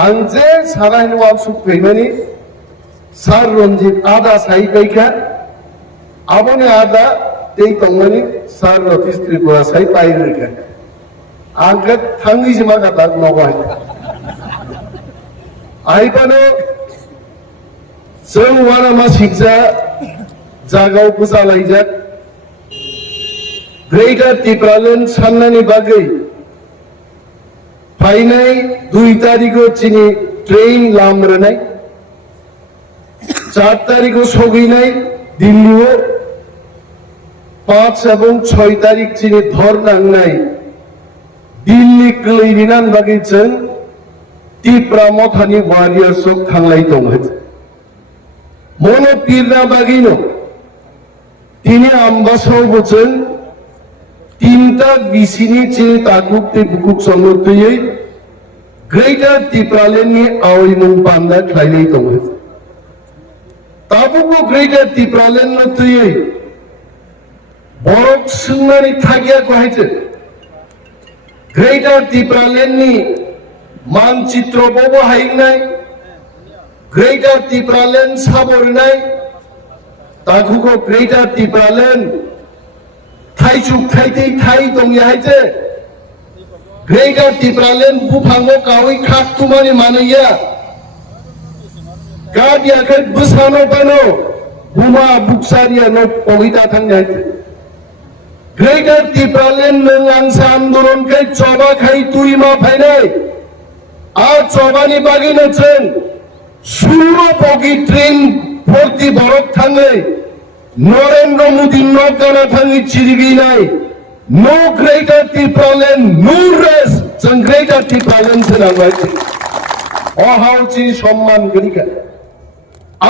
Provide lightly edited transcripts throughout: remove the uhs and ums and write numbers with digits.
आंजे सारायन वाल सुखैमानि सार रंजित आदा साई पैखा आबने आदा ते तंगमानि सार रतीश त्रिपुरा साई पाइरखा आंखा थांगी जिमा कथा नबाय आइबानो जों वाना मा सिगजा जागाव बुजालायजा ग्रेटर टिप्रालेन साननानि बागै फाइनाय 2 तारिखो चिनि ट्रेन लामरनाय 4 तारिखो सगैनाय दिल्लीआव 5 এবং 6 तारिख चिनि धर नांनाय दिल्ली क्लैनिनान बागै जों टिप्रा मथानि वारियर्स थांलाय दं मनो पीरना बागैनो तिनि आम्बासाव बोचोन 3टा बिसिनि चिनि ताकुक ते बुकुक समर्थयै ग्रेटर टिप्रालेननि आवै मुं बान्दा खायनाय दं ताबुको ग्रेटर टिप्रालेन नथयै बरफ सोंनानै थागिया गहायजे ग्रेटर टिप्रालेननि मानचित्र बाहायनाय greater Tipraland साबरनाय ताकुको greater Tipraland थाइचुक थाइदै Thai दं याहायजे ग्रेटर टिप्रालेन बुफांगो कावै खाकतुमानि मानैया गादियाखै बोसानो बानो बुमा बुकसारिया न पगिता थांनाय ग्रेटर टिप्रालेन नों आंसा आन्दोलन कै चबा खाइ तुइमा फाइनाय आ चबानि बागैनो जों सुरो बगि ट्रेन भर्ती बरफ थाङै नरेंद्र मोदी नगाना थाङै चिरिगिनाय no greater Tipraland no race जों ग्रेटर टिप्रालेन सोनांबाय অহাউচি সম্মান করিকা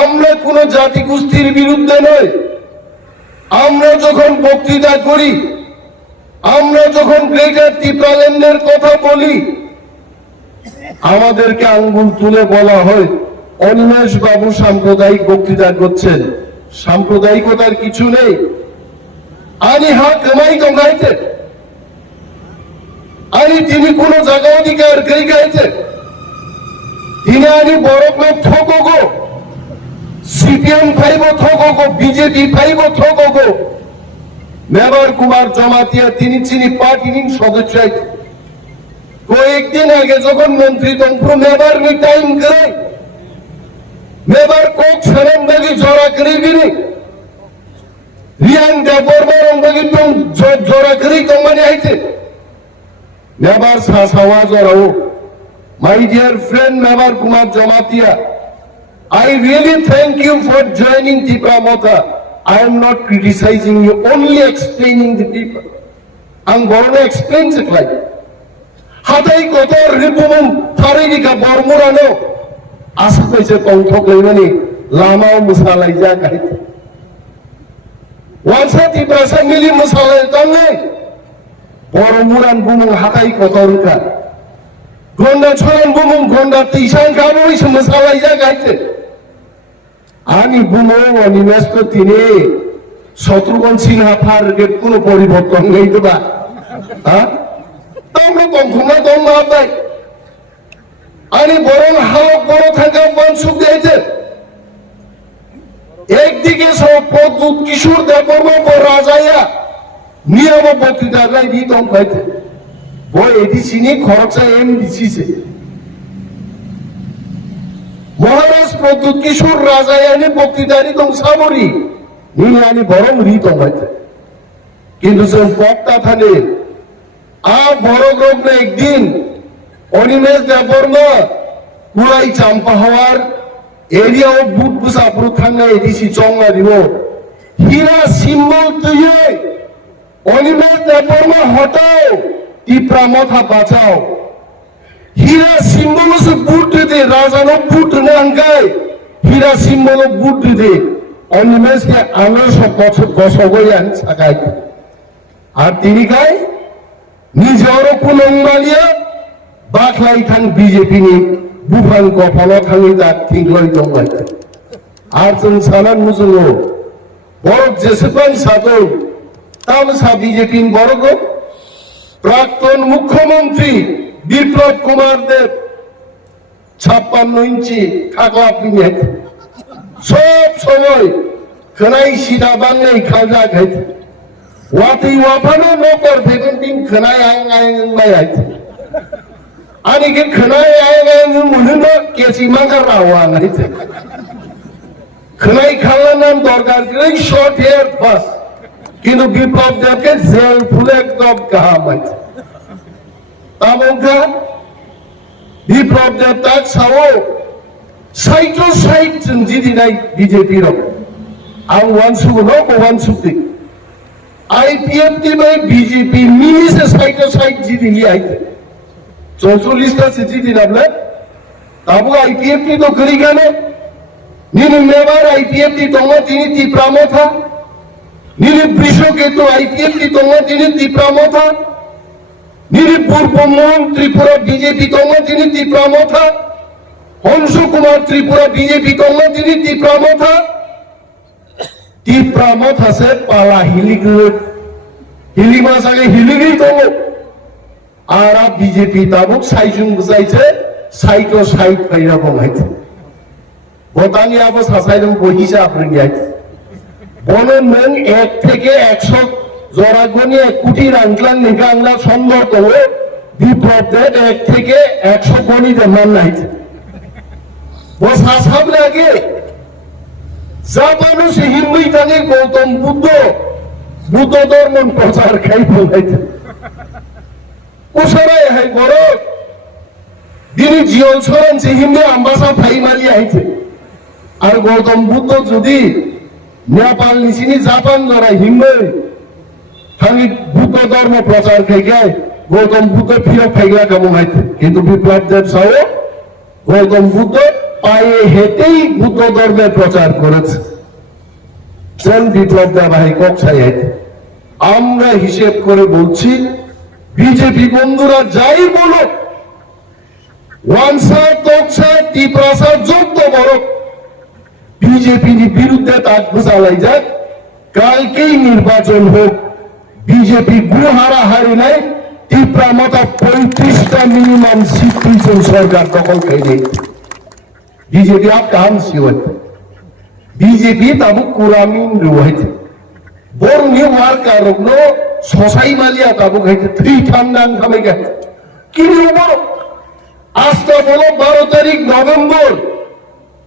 আমরা কোন জাতি গোষ্ঠীর বিরুদ্ধে নয় আমরা যখন বক্তৃতা করি আমরা যখন গ্রেটার টিপ্রালেন্ডের কথা বলি আমাদেরকে আঙ্গুল তুলে বলা হয় অনিমেষ বাবু সাম্প্রদায়িক বক্তৃতা করছেন সাম্প্রদায়িকতার কিছু নেই আনি হা কামাই দঙ্গাইতে আনি তিনি কোন জায়গা অধিকার কই গাইতে তিনি আনি বরফ ঠকো গো সিপিএম ফাইব ঠকো গো বিজেপি ফাইব ঠকো গো মেবার কুমার জমাতিয়া তিনি চিনি পার্টির সদস্য কয়েকদিন আগে যখন মন্ত্রী তন্ত্র মেবার নি টাইম করে মেবার কোক সারাম বাগি জড়া করে গিনি রিয়াং দেবরমারং বাগি টং জড়া করে তমানি আইছে মেবার সাসাওয়া জড়াও my dear friend Mebar Kumar Jamatia I really thank you for joining Tipra Motha. I am not criticizing you, only explaining the people. I'm going to explain it like Hatai kotor ribumum tharika bormurano aspaise pongthok leimani lamao musalai ja kai wansa Tipra samili musalai tangai bormuran bumung hatai kotor ka gonda choran bumung gonda tisang kaboi musalai ja kai আমি বুমো অনিমেষ তো তিনি Shatrughan Sinha target কোনো পরিবর্তন নেই তো বা হ্যাঁ তোমরা কখনো তোমরা ভাই আমি বরং হাওয়া বড় থাকা মনসুখ দিয়েছে একদিকে সব প্রদ্যুৎ কিশোর দেববর্মা রাজায়া নিয়ম বক্তৃতা রাই দিতম পাইছে বই এটি চিনি খরচা এম দিছিছে মহারাজ প্রদ্যুৎ কিশোর রাজায়ানি বক্তৃতারি দং সাবরি নিয়ানি বরং রিতম হইতে কিন্তু যে বক্তা থানে আ বড় গ্রুপ না একদিন অনিমেষ দেববর্মা কুড়াই চাম্পা হওয়ার এরিয়া ও বুট বুসাপুর থাঙ্গা এডিসি চঙ্গা দিব হীরা সিম্বল তুইয়ে অনিমেষ দেববর্মা হটাও টিপ্রা মথা বাঁচাও হীরা সিম্বল সে বুট দে রাজানো বুট নাঙ্গাই হীরা সিম্বল বুট দে অনিমেষ কে আলো সব গসগয়ান সাকাই আর তিনি গায় নিজের কুলংবালিয়া বাখলাই থাং বিজেপি নি বুফান কফল থাঙি দা থিংলই দংগাই আর जों সানান মুজুলো বড় যেসেবান সাতো তামসা বিজেপি বড় প্রাক্তন মুখ্যমন্ত্রী বিপ্লব কুমার দেব 56 ইঞ্চি খাগলা পিনে সব সময় খনাই সিধা বাংলাই খাজা খাইতে ওয়াতি ওয়াফানো নকর ভেবেন্টিন খনাই আইং আইং মাই আইতে আনিকে খনাই আইং আইং মুহিনো কেসি মাঙ্গা রাওয়া নাইতে খনাই খালা নাম দরকার করে শর্ট হেয়ার বাস কিন্তু বিপ্লব দেবকে জেল ফুলে একদম কাহা মাইতে তামঙ্কা বিপ্লব দেব তাক সাও সাইটো সাইট জিদি নাই বিজেপি র আং ওয়ানসু নো ওয়ানসুতি আইপিএফটি বাই বিজেপি মিলিসে সাইটো সাইট জিদি লি আইতে 44টা জিদি নাবলে তাবু আইপিএফটি তো করি গেল নিনি মেবার আইপিএফটি তোমরা তিনি তীব্রামথা নিনি বৃষকে তো আইপিএফটি তোমরা তিনি তীব্রামথা নিনি পূর্বমোহন ত্রিপুরা বিজেপি তোমরা তিনি তীব্রামথা হংস কুমার ত্রিপুরা বিজেপি তোমরা তিনি তীব্রামথা তীব্রামথা সে পালা হিলিমা সাগে হিলিগি তো আর বিজেপি তাবুক সাইজুং বুঝাইছে সাইটো সাইট ফাইরা বঙাইছে বতানি আবো সাসাইরং বহিসা আপনি আইছে বনে নং 1 থেকে 100 জরাগনি 1 কোটি রাংলান নিগাংলা সম্ভব হয়ে বিপ্লব দেব 1 থেকে 100 কোটি মান নাইছে ও সাসাব লাগে যা মানুষ হিন্দুই থাকে গৌতম বুদ্ধ ধর্ম প্রচার খাই বলাইছে কোসারাই হাই বড় দিনে জীবন সরণ সে হিন্দু আম্বাসা ফাই মারি আইছে আর গৌতম বুদ্ধ যদি নেপাল নিচিনি জাপান ধরা হিন্দু থাকি বুদ্ধ ধর্ম প্রচার খাই গায় গৌতম বুদ্ধ ফিরে ফাইগা কেমন আইছে কিন্তু বিপ্লব দেব সাও গৌতম বুদ্ধ পায়ে হেঁটেই বুদ্ধ ধর্মের প্রচার করেছে সেন বিপ্লব দেব হাই কক্ষাই আইছে আমরা হিসেব করে বলছি বিজেপি বন্ধুরা যাই বলো ওয়ানসা তকসা টিপ্রাসা যত বড় বিজেপি বিরুদ্ধে তাক চালাই যাক কালকেই নির্বাচন হোক বিজেপি গুহারা হারি নাই টিপ্রা মতা 35টা মিনিমাম সিট পিছন সরকার দখল খাই নেই বিজেপি আপ কাম সিওয়াত বিজেপি তাবু কুরামিন রুহাইতে বরনি ওয়ার্কার রগ্ন সসাই মালিয়া তাবু খাইতে 3 ঠান্ডাং খামে গেছে কি বড় আজটা বলো 12 তারিখ নভেম্বর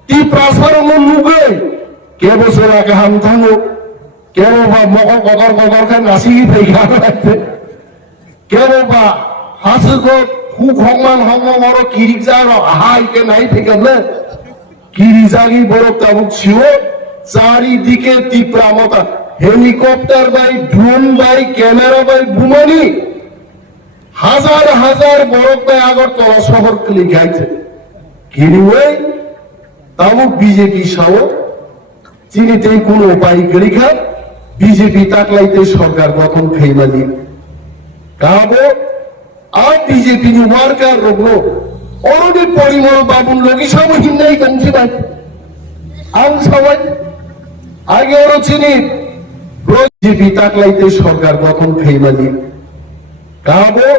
টিপ্রাসার নুগে কে বছর আগে হাম থানো কেন বা মকর কদর খান নাসি ফেইখা রাখতে কেন বা হাসুক খুব হমান বড় কিরিক যার হাইকে নাই ফেকালে কিরিজাগি বড় তাবুক ছিল চারিদিকে তীব্রামতা হেলিকপ্টার বাই ড্রোন বাই ক্যামেরা বাই বুমানি হাজার হাজার বরফ বাই আগরতলা শহর ক্লিক গাইছে কিরিওয়ে তাবুক বিজেপি সাও চিনিতে কোনো উপায় গরিখা বিজেপি তাকলাইতে সরকার গঠন খাইমালি কাবো আর বিজেপি ওয়ার্কার রগ্ন অরণি পরিমল বাবুন লগি সব হিন্দাই কমছি বাই আং সবাই আগে ওরা চিনি বিজেপি তাকলাইতে সরকার গঠন খাইমালি কাবো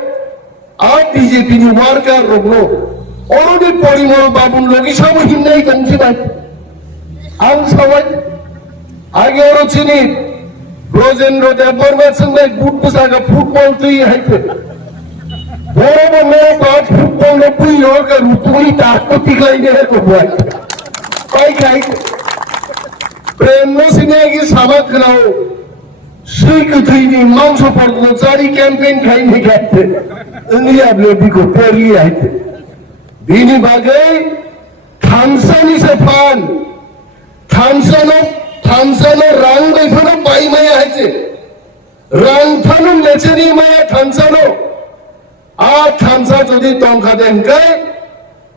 আর বিজেপি ওয়ার্কার রগ্ন অরণি পরিমল বাবুন লগি সব হিন্দাই কমছি বাই আং সবাই আগে ওরা চিনি ব্রজেন্দ্র দেববর্মার সঙ্গে বুট পোশাকা ফুটবল তুই হাইতে বড় বড় ফুটবল পুই হোক তুই তার প্রতীক লাইনে করবো পাই খাই প্রেম সিনে কি সাবাক রাও সেই কথাইনি মাংস পড়লো চারি ক্যাম্পেইন খাইনি খাইতে উনি আপনি বিকো পেরি আইতে বিনি বাগে থামসানি সে ফান থামসানো রাং দেখানো পাই মায়া আছে রাং থানো নেচেনি মায়া থামসানো আর থামসা যদি তংখা দেন গায়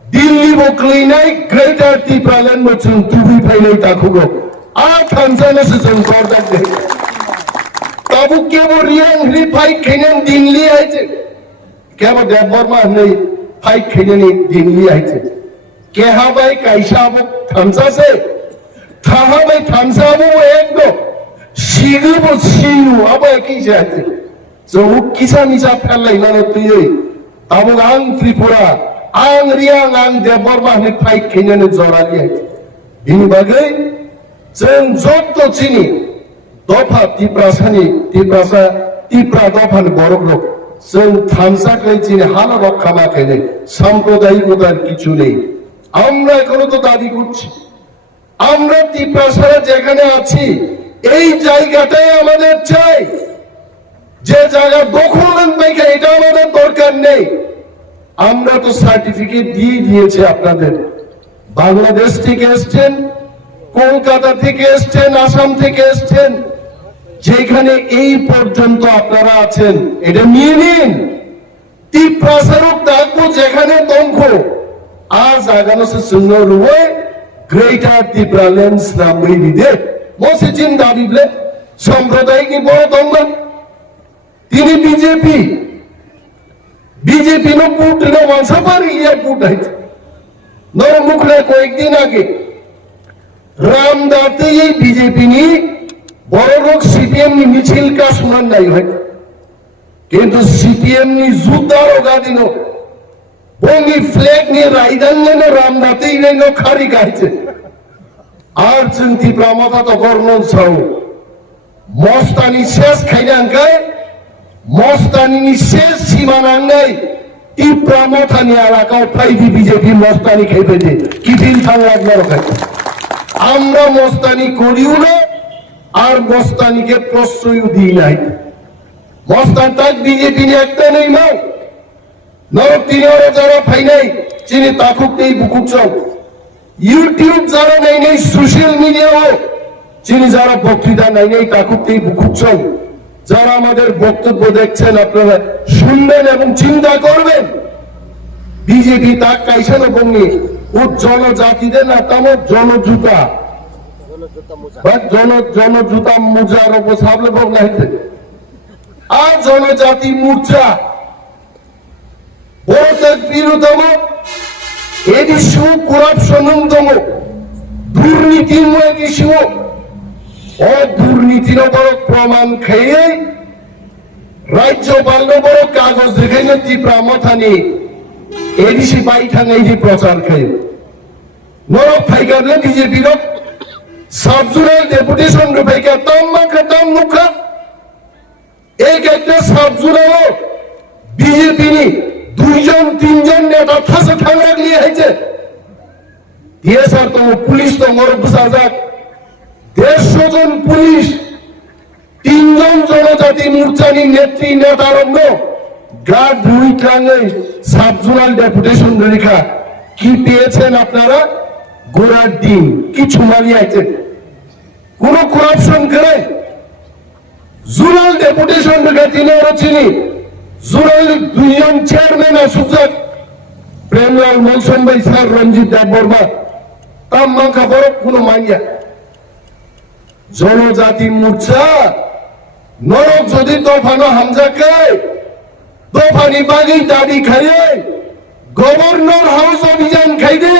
দিল্লি বকলি নাই গ্রেটার ত্রিপুরাল্যান্ড বছর তুবি ফাইলাই তাকুগো আর থামসানো সেজন করদাক দে তাবু কেবো রিয়াং রি ফাইট খেনেন দিল্লি আইছে কেবো দেববর্মা নেই ফাইট খেনেনি দিল্লি আইছে কেহা ভাই কাইসা আবো থামসা সে থাহা ভাই থামসা আবো একদো সিগবো সিউ আবো একই যাচ্ছে जो किसा निसा फैलाई मानो तुई ताबो आं त्रिपुरा आं रियां आं देबरमानि फाइट खैनानै जरालि बिनि बागै जों जत्त चिनि दफा टिप्रा दफानि बर'ग्रक जों থামসাকলে চিনি হালারক খামাকে নেই সাম্প্রদায়িকতার কিছু নেই আমরা এখনো তো দাবি করছি আমরা টিপ্রাসারা যেখানে আছি এই জায়গাটাই আমাদের চাই যে জায়গা দখলের পাইকা এটা আমাদের দরকার নেই আমরা তো সার্টিফিকেট দিয়ে দিয়েছি আপনাদের বাংলাদেশ থেকে এসেছেন কলকাতা থেকে এসেছেন আসাম থেকে এসেছেন যেখানে এই পর্যন্ত আপনারা আছেন এটা নিয়ে নিন টিপ্রাসারক ডাকবো যেখানে দঙ্খ আজ আগানোসে সুন্দর রুয়ে গ্রেটার টিপ্রালেন্স নামই দিদে বসে চিন্তা বিবলে সাম্প্রদায়িক বড় দঙ্গ তিনি বিজেপি নো পুট নো মানসাপারি ইয়া পুট আছে নর মুখলে কয়েকদিন আগে রামদাতে এই বিজেপি নি বড় লোক সিপিএম নি মিছিল কা শুনান নাই হয় কিন্তু সিপিএম নি জুতার গাদিনো বঙ্গি ফ্ল্যাগ নি রাইদাঙ্গনে রামদাতেই নো খারি গাইছে আর চিন্তি প্রামতা তো গর্নন ছাও মস্তানি শেষ খাইনাঙ্কায় মস্তানি শেষ সীমানাঙ্গাই ই প্রামথানি এলাকাও ফাইদি বিজেপি মস্তানি খেপে দে কি দিন থাং লাগলো খাইতে আমরা মস্তানি করিও না আর মস্তানিকে প্রশ্রয় দিই নাই মস্তান তাক বিজেপি নি একটা নেই নাও নরক তিনরে যারা ফাই নাই চিনি তাকুক নেই বুকুক চাও ইউটিউব যারা নেই সোশ্যাল মিডিয়াও চিনি যারা বক্তৃতা নাই তাকুক নেই বুকুক চাও যারা আমাদের বক্তব্য দেখছেন আপনারা শুনবেন এবং চিন্তা করবেন বিজেপি তাক কাইছেন বঙ্গে ও জনজাতিদের না তাম জনজুতা জনজুতা মুজার সাবলে বঙ্গাইতে আর জনজাতি মোর্চা বড়দের বিরোধম এদিশু করাপশনতম দুর্নীতিময় দিশু ও দুর্নীতির বড় প্রমাণ খেয়ে রাজ্যপাল বড় কাগজ দেখাইলে ত্রিপুরা মথানি এদিশি বাইঠাঙ্গাই যে প্রচার খেয়ে নরক ফাইকারলে বিজেপির সাবজুরাল ডেপুটেশন ফাইকা তাম মুখা এক একটা সাবজুরাল বিজেপি নি দুইজন তিনজন নেতা থাসে ঠান্ডা নিয়ে হয়েছে দিয়ে স্যার তোমার পুলিশ তো মর বুঝা যাক 150 জন পুলিশ 3 জন জনজাতি মোর্চানি নেত্রী নেতারঙ্গ গার্ড রুই টাঙ্গে সাবজোনাল ডেপুটেশন রেখা কি পেয়েছেন আপনারা গোড়ার দিন কিছু মারি আছে কোন করাপশন করে জোনাল ডেপুটেশন রেখা তিনি ওরা চিনি জোনাল 2 জন চেয়ারম্যান আসুক প্রেমলাল মনসন ভাই স্যার রঞ্জিত দেববর্মা তাম মাঙ্কা বড় কোনো মাইয়া জনজাতি মোর্চা নরক যদি দফানো হামজাকে দফানি বাগি দাবি খাইয়ে গভর্নর হাউস অভিযান খাইদে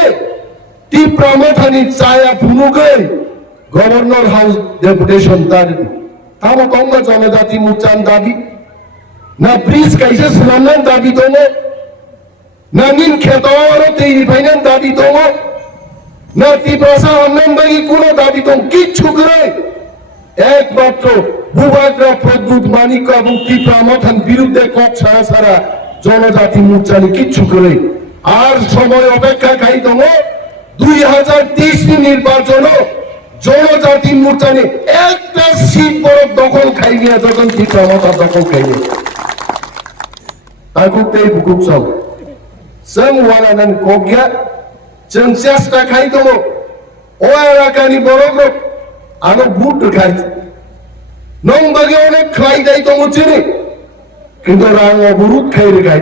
টিপ্রা মথানি চায়া ফুনুকে গভর্নর হাউস ডেপুটেশন তার তাম কংগ্রেস জনজাতি মোর্চান দাবি না ব্রিজ কাইসে সুনান দাবি দङ না নিন খেতর তৈরি ফাইনান দাবি দङ না ত্রিপ্রাসা হামনান বাগি কোন দাবি দङ কিচ্ছু করে একমাত্র বুবাগ্রা প্রদ্যুৎ মানিক এবং ত্রিপুরা মথান বিরুদ্ধে কক ছাড়া ছাড়া জনজাতি মোর্চানি কিচ্ছু করে আর সময় অপেক্ষা খাই দङ 2023 নির্বাচন জনজাতি মোর্চানি একটা সিট বড় দখল খাই নিয়ে যখন ত্রিপুরা মথা দখল খাই নিয়ে তাকুকতেই বুকুক চাও जों वानानान कग्या जों चेष्टा खाई दङ ओ एलाकानि बर'ग्रक आनो बुट खाई नों बागे अनेक खाई दाई दङ चिनि किन्तु रां अबरुद खाई रेखाय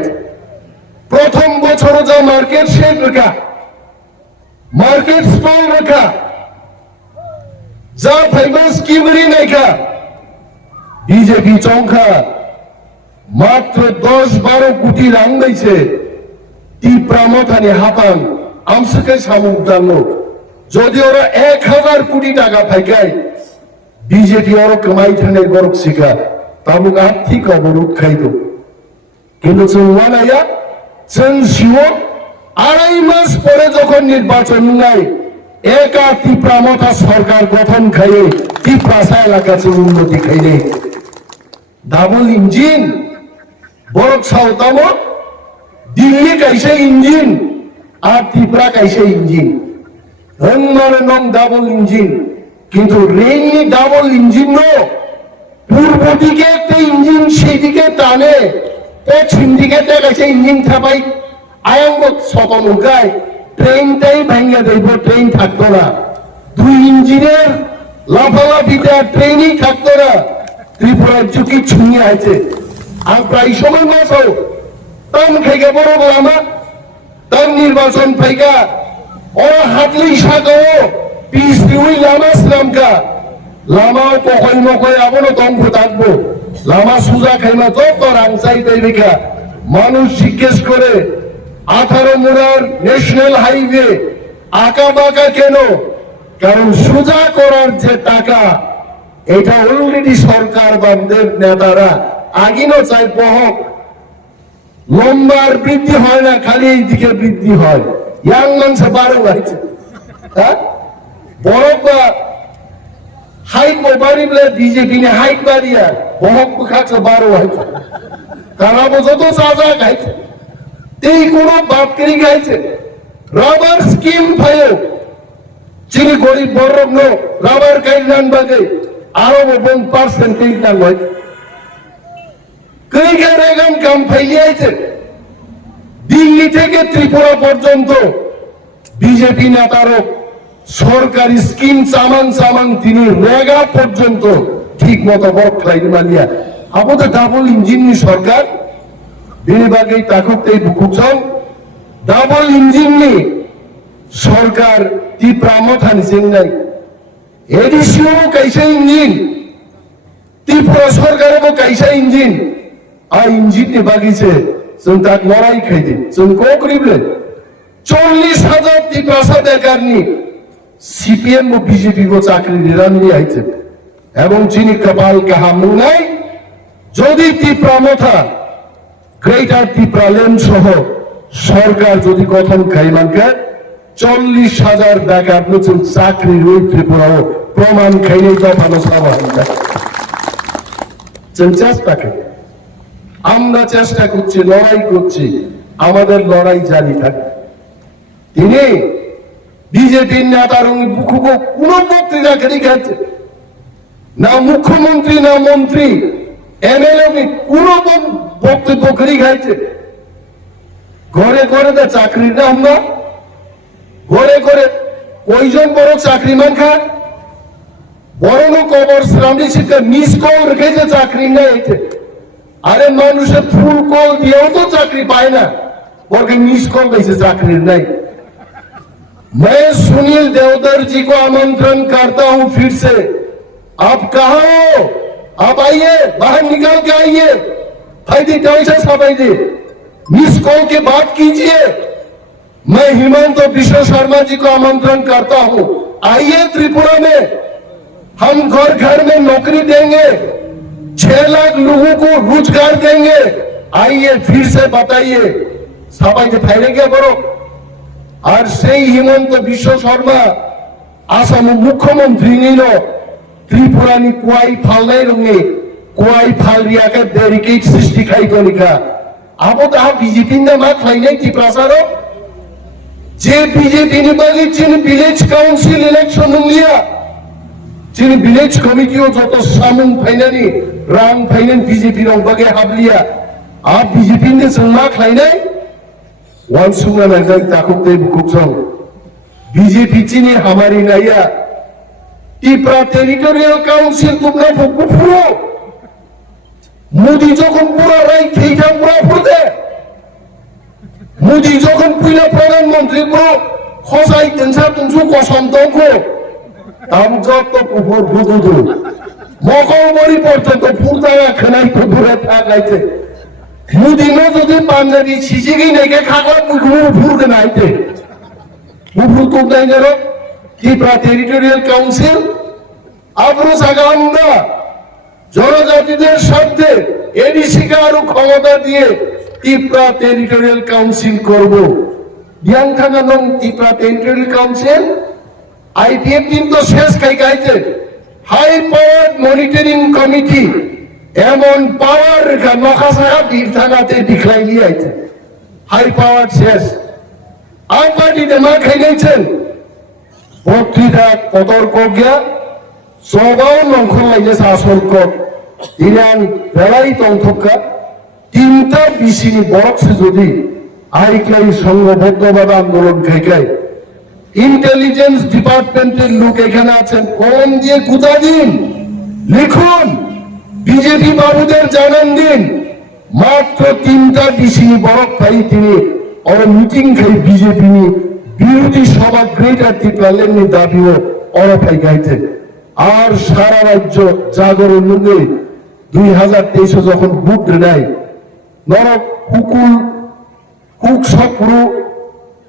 प्रथम बछर जा मार्केट शेड रेखा मार्केट स्टल रेखा जा फेमस किमरी नायखा बीजेपी चंखा मात्र 10-12 कोटी रां दैছে ত্রিপুরা মথানি হাপান আমসকে সামুক দানো যদি ওরা 1000 কোটি টাকা পাইকায় বিজেপি ওরা কমাই থানে গরক শিখা তামুক আর্থিক অবরোধ খাইতো কিন্তু जों वानाया जों जिउआव আড়াই মাস পরে যখন নির্বাচন নাই একা ত্রিপুরা মথা সরকার গঠন খাইয়ে ত্রিপুরা এলাকাতে উন্নতি খাইলে ডাবল ইঞ্জিন বরক সাউতাম দিল্লি কাইসে ইঞ্জিন আর ত্রিপুরা কাইসে ইঞ্জিন মানে নং ডাবল ইঞ্জিন কিন্তু রেলনি ডাবল ইঞ্জিন নো পূর্ব দিকে একটা ইঞ্জিন সেই দিকে টানে পশ্চিম দিকে কাইসে ইঞ্জিন থাপাই আয়াঙ্গ শতমুখায় ট্রেনটাই ভেঙে দেব ট্রেন থাকতো না দুই ইঞ্জিনের লাফালাফিতে ট্রেনই থাকতো না ত্রিপুরার ঝুঁকি ছুঁয়ে আছে আর প্রায় সময় মাস হোক তাম খাইকে বড় লামা তার নির্বাচন ফাইকা ও হাতলি সাগো পিস দিউই লামা শ্রামকা লামাও কখই মকই আবনো তঙ্গ থাকবো লামা সুজা খাইমা তো তোর আংসাই দেবিকা মানুষ জিজ্ঞেস করে 18 মুড়ার ন্যাশনাল হাইওয়ে আঁকা বাঁকা কেন কারণ সোজা করার যে টাকা এটা অলরেডি সরকার বামদের নেতারা আগিনো চাই বহক লম্বার বৃদ্ধি হয় না খালি এই দিকে বৃদ্ধি হয় ইয়াং মানুষ বারো হয়েছে বরফ বা হাইট বাড়িলে বিজেপি নে হাইট বাড়িয়া বহক খাচ্ছে বারো হয়েছে তারা যত চাজা খাইছে এই কোন বাপ কেরি গাইছে রাবার স্কিম ফাইও চিনি গরিব বড় নো রাবার কাইলান বাগে আরো 1% না হয় কই গান কাম ফাইলিয়েছে দিল্লি থেকে ত্রিপুরা পর্যন্ত বিজেপি নেতারও সরকারি স্কিম সামান তিনি রেগা পর্যন্ত ঠিক মতো বরফ খাইতে মানিয়া আমাদের ডাবল ইঞ্জিন সরকার বিনিবাগে তাকুতে বুকুচন ডাবল ইঞ্জিন নি সরকার ত্রিপুরা মথান চেন্নাই এডিসিও কাইসা ইঞ্জিন ত্রিপুরা সরকারের কাইসা ইঞ্জিন আর ইঞ্জিন নি বাগিছে जों दा लड़ाई खाइदे जों को करिबले 40,000 ত্রিপুরা বেকারনি সিপিএম ও বিজেপি को চাকরি নিরানি আইছে এবং যিনি কপাল কাহামু নাই যদি ত্রিপুরা মথা গ্রেটার ত্রিপুরা ল্যান্ড সহ সরকার যদি গঠন খাইমানকে 40,000 বেকার নতুন চাকরি রই ত্রিপুরাও প্রমাণ খাইলে দফানো সমাধান जों চেষ্টা করি আমরা চেষ্টা করছি লড়াই করছি আমাদের লড়াই জারি থাকবে তিনি বিজেপির নেতার বুকুকো কোন বক্তৃতা করি গেছে না মুখ্যমন্ত্রী না মন্ত্রী এমএলএ কোন বক্তব্য করি গেছে ঘরে ঘরে তো চাকরি না আমরা ঘরে ঘরে কয়জন বড় চাকরি মান খায় বড় কবর শ্রামী শিক্ষা মিস কল রেখেছে চাকরি নেই আরে মানুষের ফুল কল দিয়েও তো চাকরি পায় না বলকে মিস কল দিয়েছে চাকরির নাই मैं सुनील देवधर जी को आमंत्रण करता हूं फिर से आप कहां हो आप आइए बाहर निकल के आइए फायदे कैसे सबाइए मिस कॉल के बात कीजिए मैं हिमंत और विश्व शर्मा जी को आमंत्रण करता हूं आइए त्रिपुरा में हम घर घर में नौकरी देंगे 6 लाख लोगों को रोजगार देंगे आइए फिर से बताइए सबाई फायदे क्या करो আর সেই হিমন্ত বিশ্ব শর্মা আসাম মুখ্যমন্ত্রী নিল ত্রিপুরানি কোয়াই ফালনাই রঙে কোয়াই ফালরিয়াকে ব্যারিকেড সৃষ্টি খাইতো লিখা আবো তা বিজেপি না মা খাইনাই ত্রিপ্রাসারও যে বিজেপি নিবাগি যিনি ভিলেজ কাউন্সিল ইলেকশন লিয়া যিনি ভিলেজ কমিটিও যত সামুন ফাইনানি রাং ফাইনান বিজেপি রংবাগে হাবলিয়া আর বিজেপি নে মা খাইনাই वन सुंगा नजर ताकुते बुकुचों बीजेपी चीनी हमारी नया ত্রিপুরা টেরিটোরিয়াল কাউন্সিল তোমরা ফুরো মোদি যখন পুরো রাইট সেইটা পুরো ফুরতে মোদি যখন পুইলা প্রধানমন্ত্রী পুরো খসাই তেনসা তুমসু কসম দংকো তাম যত পুফুর বুদুদু মকলবরি পর্যন্ত ফুরতায়া খনাই পুফুরে থাকাইছে মুদিনো যদি পাঞ্জাবি সিজিগি নেকে খাগর পুকুর ফুরকে নাইতে পুকুর তো দাইনারো ত্রিপুরা টেরিটোরিয়াল কাউন্সিল আবরো সাগান্দা জনজাতিদের স্বার্থে এডিসিকে আরো ক্ষমতা দিয়ে ত্রিপুরা টেরিটোরিয়াল কাউন্সিল করব yang thanga nong Tripura Territorial Council IPF কিন্তু শেষ খাইছে হাই পাওয়ার মনিটরিং কমিটি এমন পাওয়ার নখাসারা দিক থানাতে দিখলাই লিয়াইছে হাই পাওয়ার শেষ আর পার্টিতে মা খাইছেন বক্তৃতা কতর্ক গিয়া সবাও নংখন লাইলে শাসক ইরান বেড়াই তংথকা তিনটা বিসিনি বরকছে যদি আইক্লাই সংঘবদ্ধভাবে আন্দোলন খাইকায় ইন্টেলিজেন্স ডিপার্টমেন্টের লোক এখানে আছেন কলম দিয়ে গুতা দিন লিখুন বিজেপি বাবুদের জানান দিন মাত্র তিনটা বিসিনি বরক খাই তিনি ওর মিটিং খাই বিজেপি বিরোধী সভা গ্রেটার ত্রিপুরালেন দাবিও ওর খাই গাইতে আর সারা রাজ্য জাগরণ লুঙ্গে 2023 যখন বুট নেয় নরক হুকুল হুক সপুরু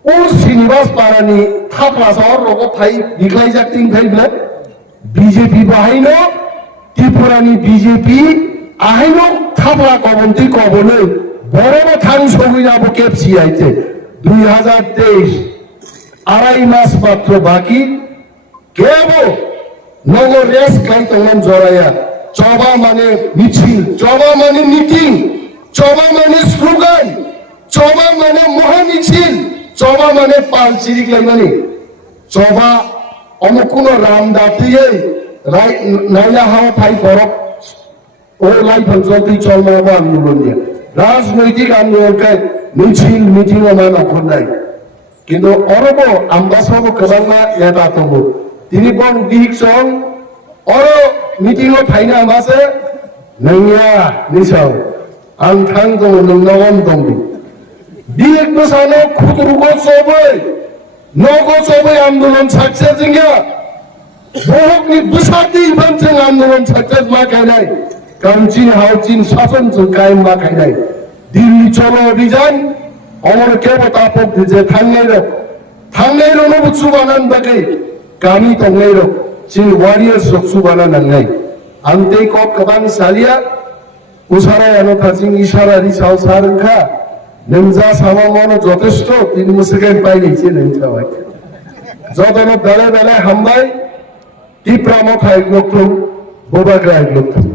ও শ্রীনিবাস পারানি থাপলা শহর রক থাই দিখলাই যাক তিন খাইবলে বিজেপি বাহাইনো ত্রিপুরানি বিজেপি আহাইনো থাপলা কবন্তি কবলে বড় থান সঙ্গে যাব কেপসি আইতে 2023 আড়াই মাস মাত্র বাকি কেব নগর রেস খাই তখন জড়াইয়া চবা মানে মিছিল চবা মানে মিটিং চবা মানে স্লোগান চবা মানে মহামিছিল চবা মানে পাল চিরিক লাইমানি চবা অমুকুন রাম দাতিয়ে নাইলা হাওয়া ঠাই বরফ ও লাই পঞ্চমী চলমাবো আন্দোলন নিয়ে রাজনৈতিক আন্দোলনকায় মিছিল মিটিং মান অখন নাই কিন্তু অরব আম্বাসব কবাংনা এটা তব তিনি বন দিক সং অর মিটিং ঠাইনা আমাসে নংয়া নিসাও আং থাং দং নংনগম দংবি দিক বসানো খুদরুগো সবই নগো সবই আন্দোলন সাকসেস জিঙ্গা বহুকনি বসাতি বানছেন আন্দোলন সাকসেস মা কাইনাই কাউচিন হাউচিন শাসন কায়েম মা কাইনাই দিল্লি চলো অভিযান অমর কেব তাপক যে থাংনাই রনবুত সুবানান বাকে কামি তংনাই রক চিন ওয়ারিয়ার্স রক সুবানা নাংনাই আন্তে কক কবাং সালিয়া উসারা এনতাজিং ইশারা রিসাও সারখা নেমজা সামামন যথেষ্ট 3 সেকেন্ড পাই নিছে নেমজা ভাই যতন বেলা বেলা হামবাই টিপ্রামত হাইগ্লক্রম বোবাগ্রা হাইগ্লক্রম